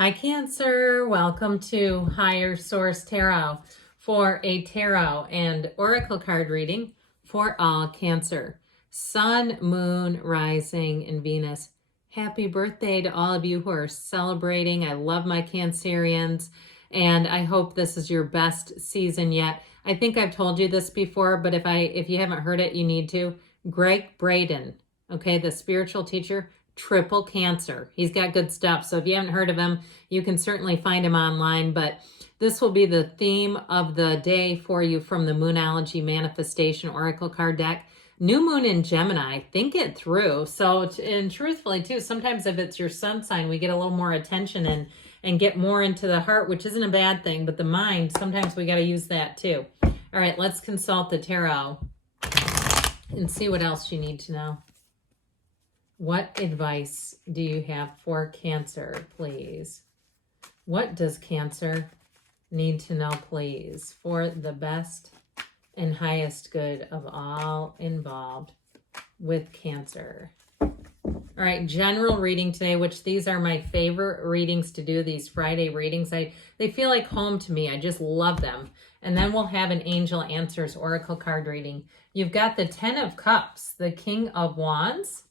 Hi, Cancer. Welcome to Higher Source Tarot for a tarot and oracle card reading for all Cancer. Sun, Moon, Rising, and Venus. Happy birthday to all of you who are celebrating. I love my Cancerians, and I hope this is your best season yet. I think I've told you this before, but if you haven't heard it, you need to. Gregg Braden, okay, the spiritual teacher, triple Cancer. He's got good stuff. So if you haven't heard of him, you can certainly find him online. But this will be the theme of the day for you from the Moonology Manifestation Oracle card deck. New moon in Gemini, think it through. So, and truthfully too, sometimes if it's your sun sign, we get a little more attention and get more into the heart, which isn't a bad thing, but the mind, sometimes we got to use that too. All right, let's consult the tarot and see what else you need to know. What advice do you have for Cancer, please? What does Cancer need to know, please, for the best and highest good of all involved with Cancer? All right, general reading today, which these are my favorite readings to do, these Friday readings. They feel like home to me. I just love them. And then we'll have an Angel Answers Oracle card reading. You've got the Ten of Cups, the King of Wands,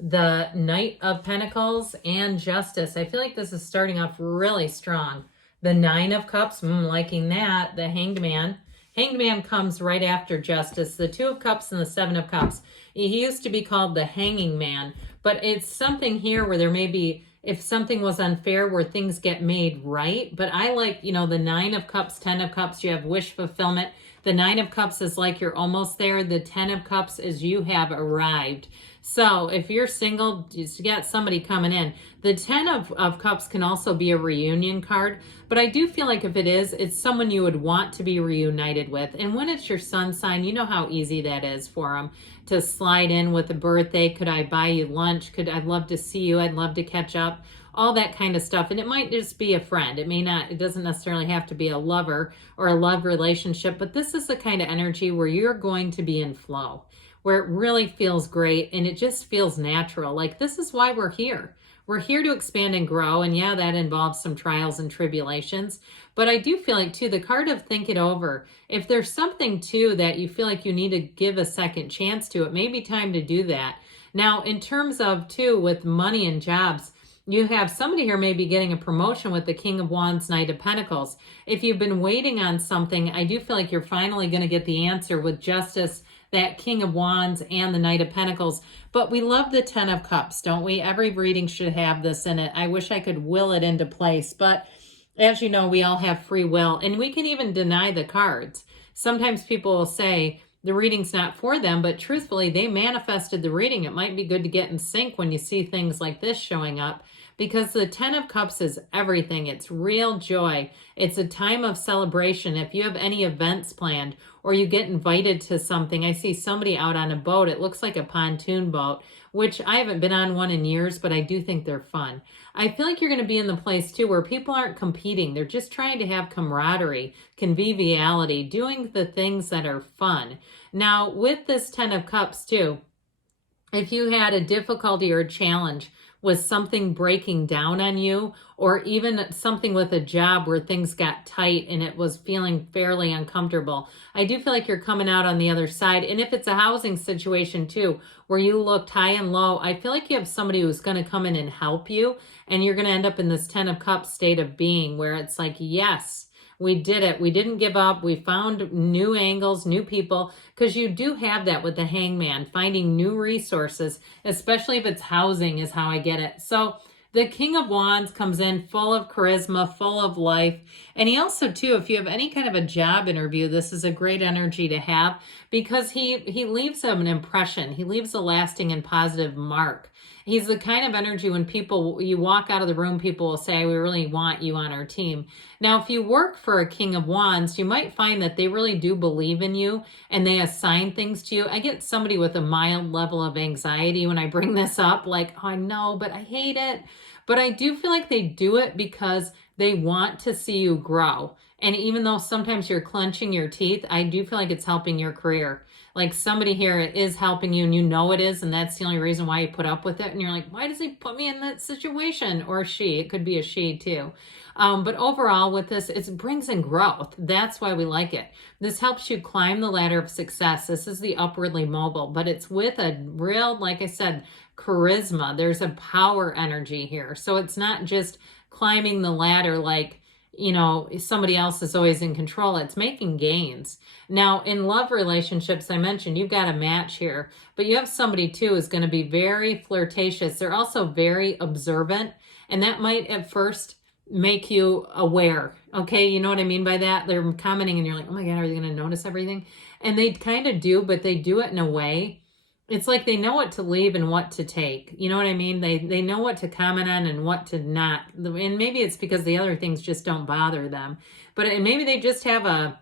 the Knight of Pentacles, and Justice. I feel like this is starting off really strong. The Nine of Cups, liking that. The Hanged Man. Hanged Man comes right after Justice. The Two of Cups and the Seven of Cups. He used to be called the Hanging Man, but it's something here where there may be, if something was unfair, where things get made right. But I like, the Nine of Cups, Ten of Cups, you have wish fulfillment. The Nine of Cups is like you're almost there. The Ten of Cups is you have arrived. So if you're single, you got somebody coming in. The Ten of Cups can also be a reunion card, but I do feel like if it is, it's someone you would want to be reunited with. And when it's your sun sign, you know how easy that is for them to slide in with a birthday. Could I buy you lunch? I'd love to see you. I'd love to catch up. All that kind of stuff. And it might just be a friend. It doesn't necessarily have to be a lover or a love relationship, but this is the kind of energy where you're going to be in flow, where it really feels great and it just feels natural. Like, this is why we're here. We're here to expand and grow. And yeah, that involves some trials and tribulations. But I do feel like too, the card of think it over. If there's something too that you feel like you need to give a second chance to, it may be time to do that. Now, in terms of too, with money and jobs, you have somebody here maybe getting a promotion with the King of Wands, Knight of Pentacles. If you've been waiting on something, I do feel like you're finally going to get the answer with Justice, that King of Wands, and the Knight of Pentacles. But we love the Ten of Cups, don't we? Every reading should have this in it. I wish I could will it into place. But as you know, we all have free will. And we can even deny the cards. Sometimes people will say the reading's not for them, but truthfully, they manifested the reading. It might be good to get in sync when you see things like this showing up, because the Ten of Cups is everything. It's real joy. It's a time of celebration. If you have any events planned or you get invited to something, I see somebody out on a boat. It looks like a pontoon boat, which I haven't been on one in years, but I do think they're fun. I feel like you're going to be in the place too where people aren't competing. They're just trying to have camaraderie, conviviality, doing the things that are fun. Now, with this Ten of Cups too, if you had a difficulty or a challenge with something breaking down on you, or even something with a job where things got tight and it was feeling fairly uncomfortable, I do feel like you're coming out on the other side. And if it's a housing situation too, where you looked high and low, I feel like you have somebody who's going to come in and help you, and you're going to end up in this Ten of Cups state of being where it's like, yes, we did it. We didn't give up. We found new angles, new people, because you do have that with the Hangman, finding new resources, especially if it's housing is how I get it. So the King of Wands comes in full of charisma, full of life. And he also, too, if you have any kind of a job interview, this is a great energy to have, because he leaves an impression. He leaves a lasting and positive mark. He's the kind of energy when you walk out of the room, people will say, we really want you on our team. Now, if you work for a King of Wands, you might find that they really do believe in you and they assign things to you. I get somebody with a mild level of anxiety when I bring this up, like, oh, I know, but I hate it. But I do feel like they do it because they want to see you grow. And even though sometimes you're clenching your teeth, I do feel like it's helping your career. Like somebody here is helping you and you know it is, and that's the only reason why you put up with it. And you're like, why does he put me in that situation? Or she, it could be a she too. But overall with this, it brings in growth. That's why we like it. This helps you climb the ladder of success. This is the upwardly mobile, but it's with a real, like I said, charisma. There's a power energy here. So it's not just climbing the ladder like, you know, somebody else is always in control. It's making gains. Now, in love relationships, I mentioned you've got a match here, but you have somebody too who's going to be very flirtatious. They're also very observant, and that might at first make you aware. Okay, you know what I mean by that? They're commenting and you're like, oh my God, are they going to notice everything? And they kind of do, but they do it in a way. It's like they know what to leave and what to take. You know what I mean? They know what to comment on and what to not. And maybe it's because the other things just don't bother them. But maybe they just have a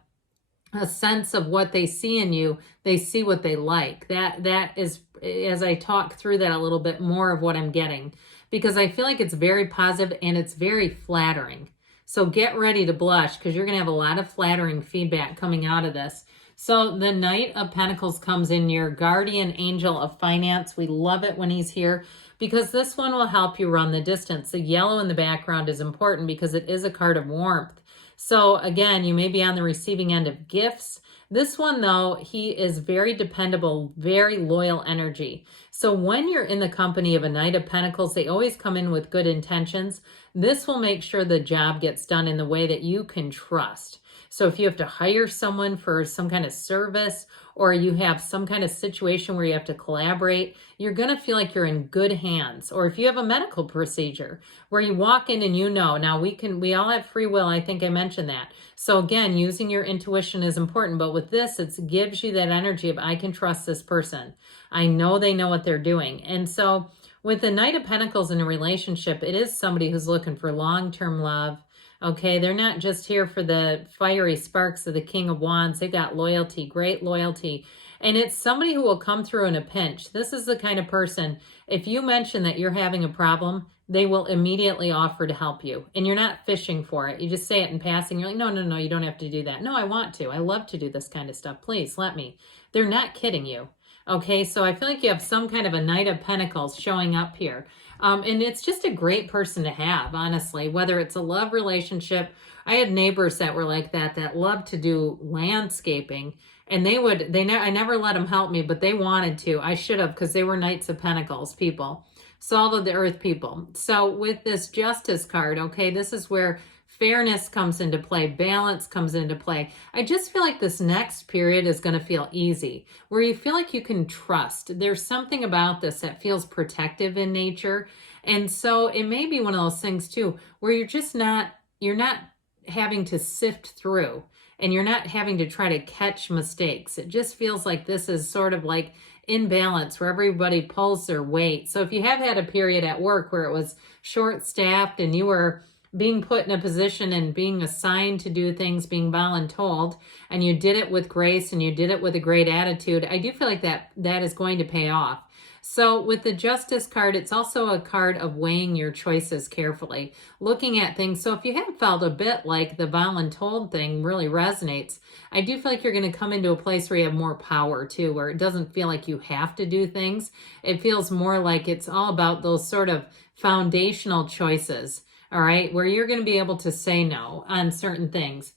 sense of what they see in you. They see what they like. That is, as I talk through that a little bit more of what I'm getting, because I feel like it's very positive and it's very flattering. So get ready to blush, because you're going to have a lot of flattering feedback coming out of this. So the Knight of Pentacles comes in, your guardian angel of finance. We love it when he's here, because this one will help you run the distance. The yellow in the background is important because it is a card of warmth. So again, you may be on the receiving end of gifts. This one, though, he is very dependable, very loyal energy. So when you're in the company of a Knight of Pentacles, they always come in with good intentions. This will make sure the job gets done in the way that you can trust. So if you have to hire someone for some kind of service, or you have some kind of situation where you have to collaborate, you're going to feel like you're in good hands. Or if you have a medical procedure where you walk in and you know, now we all have free will. I think I mentioned that. So again, using your intuition is important, but with this, it gives you that energy of, I can trust this person. I know they know what they're doing. And so with the Knight of Pentacles in a relationship, it is somebody who's looking for long-term love. Okay, they're not just here for the fiery sparks of the King of Wands. They've got loyalty, great loyalty. And it's somebody who will come through in a pinch. This is the kind of person, if you mention that you're having a problem, they will immediately offer to help you. And you're not fishing for it. You just say it in passing. You're like, no, you don't have to do that. No, I want to. I love to do this kind of stuff. Please, let me. They're not kidding you. Okay, so I feel like you have some kind of a Knight of Pentacles showing up here. And it's just a great person to have, honestly, whether it's a love relationship. I had neighbors that were like that loved to do landscaping, and I never let them help me, but they wanted to. I should have, because they were Knights of Pentacles people, salt of the earth people. So with this Justice card, okay, this is where fairness comes into play, balance comes into play. I just feel like this next period is going to feel easy, where you feel like you can trust. There's something about this that feels protective in nature. And so it may be one of those things too, where you're not having to sift through, and you're not having to try to catch mistakes. It just feels like this is sort of like in balance, where everybody pulls their weight. So if you have had a period at work where it was short-staffed and you were being put in a position and being assigned to do things, being voluntold, and you did it with grace and you did it with a great attitude, I do feel like that is going to pay off. So with the Justice card, it's also a card of weighing your choices carefully, looking at things. So if you have felt a bit like the voluntold thing really resonates, I do feel like you're going to come into a place where you have more power too, where it doesn't feel like you have to do things. It feels more like it's all about those sort of foundational choices. All right, where you're going to be able to say no on certain things.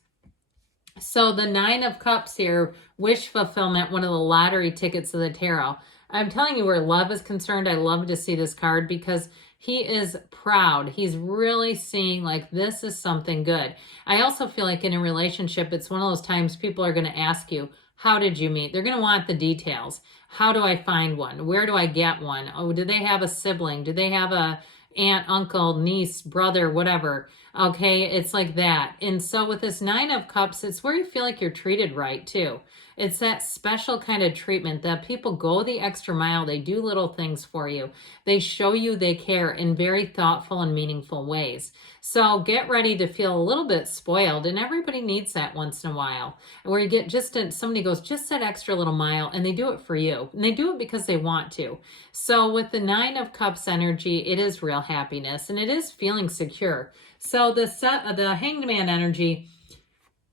So the Nine of Cups here, wish fulfillment, one of the lottery tickets of the tarot. I'm telling you, where love is concerned, I love to see this card, because he is proud. He's really seeing like this is something good. I also feel like in a relationship, it's one of those times people are going to ask you, how did you meet? They're going to want the details. How do I find one? Where do I get one? Oh, do they have a sibling? Do they have a aunt, uncle, niece, brother, whatever? Okay, it's like that. And so with this Nine of Cups, it's where you feel like you're treated right too. It's that special kind of treatment that people go the extra mile. They do little things for you. They show you they care in very thoughtful and meaningful ways. So get ready to feel a little bit spoiled, and everybody needs that once in a while, where you get somebody goes just that extra little mile, and they do it for you, and they do it because they want to. So with the Nine of Cups energy, it is real happiness, and it is feeling secure. So the Hanged Man energy,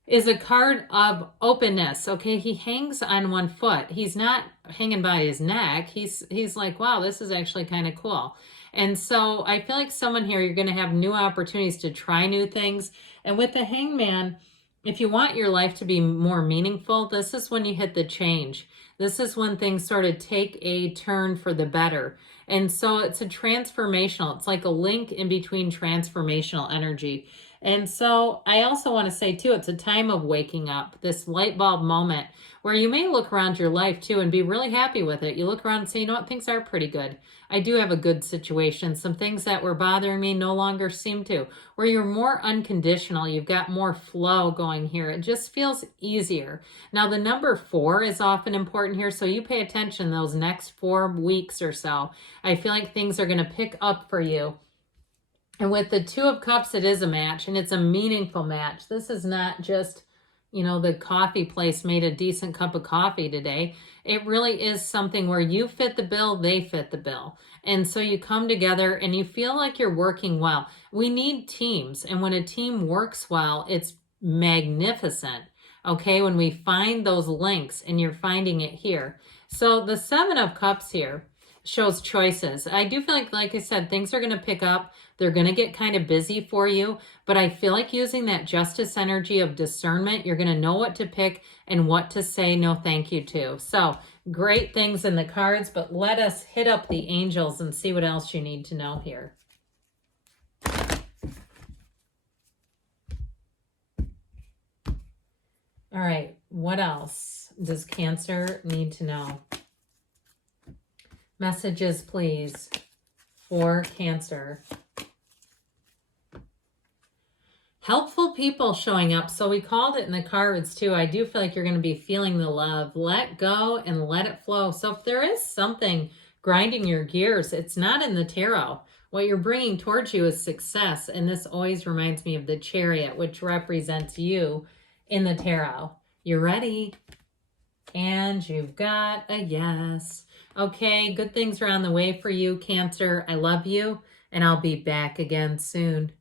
is a card of openness. Okay, he hangs on one foot. He's not hanging by his neck. He's like, wow, this is actually kind of cool. And so I feel like someone here, you're going to have new opportunities to try new things. And with the hangman, if you want your life to be more meaningful, this is when you hit the change. This is when things sort of take a turn for the better. And so it's a transformational, it's like a link in between transformational energy. And so I also want to say too, it's a time of waking up, this light bulb moment where you may look around your life too and be really happy with it. You look around and say, you know what, things are pretty good. I do have a good situation. Some things that were bothering me no longer seem to. Where you're more unconditional, you've got more flow going here. It just feels easier. Now the number 4 is often important here, so you pay attention those next 4 weeks or so. I feel like things are going to pick up for you. And with the 2 of Cups, it is a match, and it's a meaningful match. This is not just, you know, the coffee place made a decent cup of coffee today. It really is something where you fit the bill, they fit the bill. And so you come together and you feel like you're working well. We need teams, and when a team works well, it's magnificent. Okay, when we find those links, and you're finding it here. So the 7 of Cups here shows choices. I do feel like I said, things are going to pick up. They're going to get kind of busy for you, but I feel like using that justice energy of discernment, you're going to know what to pick and what to say no thank you to. So great things in the cards, but let us hit up the angels and see what else you need to know here. All right, what else does Cancer need to know? Messages, please, for Cancer. Helpful people showing up. So we called it in the cards too. I do feel like you're going to be feeling the love. Let go and let it flow. So if there is something grinding your gears, it's not in the tarot. What you're bringing towards you is success. And this always reminds me of the Chariot, which represents you in the tarot. You ready? And you've got a yes. Okay, good things are on the way for you, Cancer. I love you, and I'll be back again soon.